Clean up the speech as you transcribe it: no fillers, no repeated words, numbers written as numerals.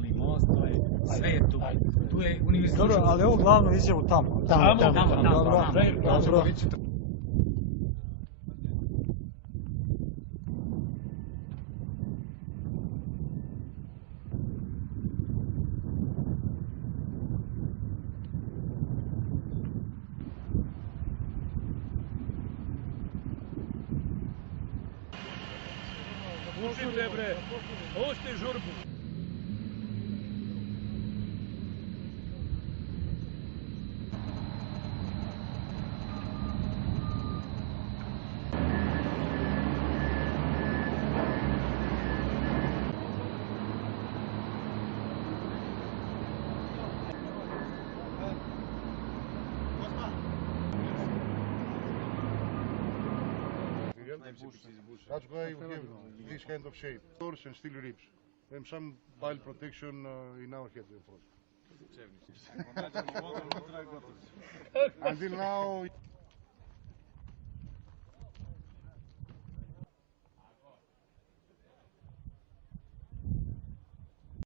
tuneli, most, to je sve je tu. Tu je univerzalno. Dobro, ali ovo glavnu izjavu tamo. Tamo. Dobro. Učite bre, pusti žurbu. That's why we have this kind of shape, doors and steel ribs, and some pile protection in our head, of course. Until now.